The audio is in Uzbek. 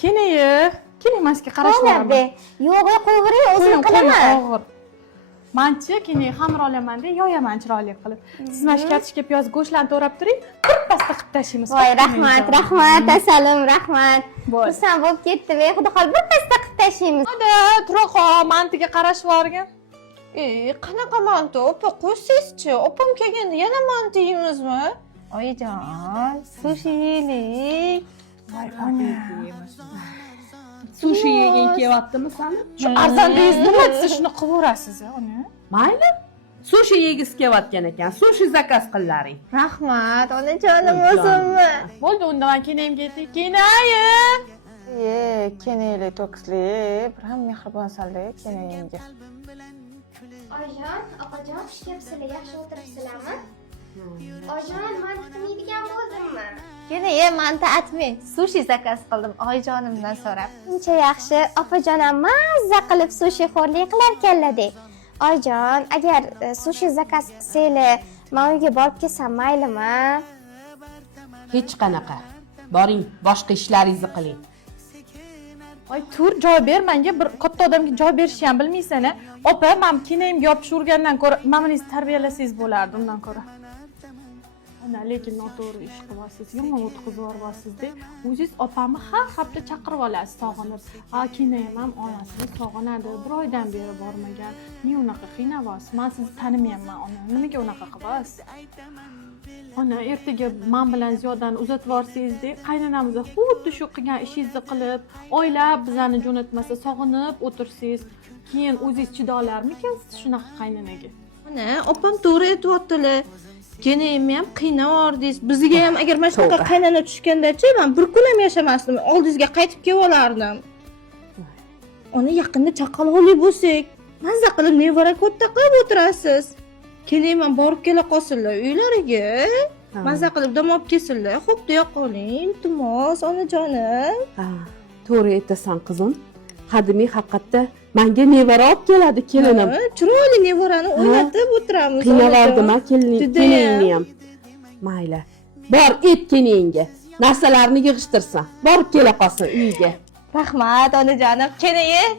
Keling, masga qarashvoraman. Yo'q, qo'yvering, o'zim qilaman. Og'ir. Manchi keling xamir olaman-da, yoyaman chiroyli qilib. Siz mana shu kartoshka piyoz go'shtlarni to'rab turing, birpasda qilib tashlaymiz. Voy, rahmat, asalim, rahmat. Xursand bo'lib ketdim. Xudo xohlasa birpasda qilib tashlaymiz. Hadi, tura qol, mantiga qarashvorgin. Qanaqa manti? Opa, qo'ysangizchi. Opam kelganda yana manti yeymizmi? Oyijon, sushi yeylik. Voy, ona. Sushi yeging kelyaptimi sani? Shu arzandingiz nima desa shuni qilaverasiz, ona. Mayli. Sushi yegisi kelayotgan ekan. Sushi zakaz qilaring. Rahmat, onajonim o'zimmi? Bo'ldi, unda men kenayimga aytay. Kenayim. Kenayli to'kisli, bir ham mehribonsizlar kenayimga. Oyijon, opajon, ishlayapsizlar, yaxshi o'tiribsizlarmi? Oyijon, manti qilmaydigan bo'ldimmi? Keyin manti atmang. Sushi zakaz qildim oyijonimdan so'rab. Shuncha yaxshi, opajonam mazza qilib sushi xo'rlik qilar ekanlar-da. Oyijon, agar sushi zakaz qilsanglar, men uyga borib kelsam maylimi? Hech qanaqa. Boring, boshqa ishlaringizni qiling. Voy, tur, joy ber, menga bir katta odamga joy berishni ham bilmaysan-a? Opa, men kenayimga yopishurgandan ko'ra, mamaniz tarbiyalasangiz bo'lardi undan ko'ra. Ana, lekin noto'g'ri ish qilyapsiz, yomon o'tkazib yuboryapsiz-da. O'zingiz opamni har hafta chaqirib olasiz, sog'inib. Kenayim ham onasini sog'inadi, bir oydan beri bormagan. Niye unaqa qiynayapsiz? Men sizni tanimayman, ona. Nimaga unaqa qilyapsiz? Ana, ertaga men bilan Ziyodani uzatib yuborsangiz-da, qaynonamizni xuddi shu qilgan ishingizni qilib, oylab bizani jo'natmasa, sog'inib o'tirsangiz, keyin o'zingiz chidolarmikansiz shunaqa qaynonaga? Ana, opam to'g'ri aytayaptilar. Kenayimni ham qiynavordingiz. Bizga ham agar mana shunaqa qaynona tushganda-chi, men bir kun ham yashamasdim. Oldingizga qaytib kelib olardim. Ona yaqinda chaqaloqli bo'lsak, mazza qilib nevara katta qilib o'tirasiz. Kenayim ham borib kela qolsinlar uylariga. Mazza qilib dam olib kelsinlar. Xo'p, deya qoling, iltimos, onajonim. Ha, to'g'ri aytasan qizim. Qadimiy haqiqatda menga nevara olib keladi kelinim. Chiroyli nevarani o'ynatib o'tiramiz. Qiynalardim-a keliningni ham. Mayli. Bor, et keningga. Narsalarni yig'ishtirsin. Borib kela qolsin uyiga. Rahmat, onajonim. Keyin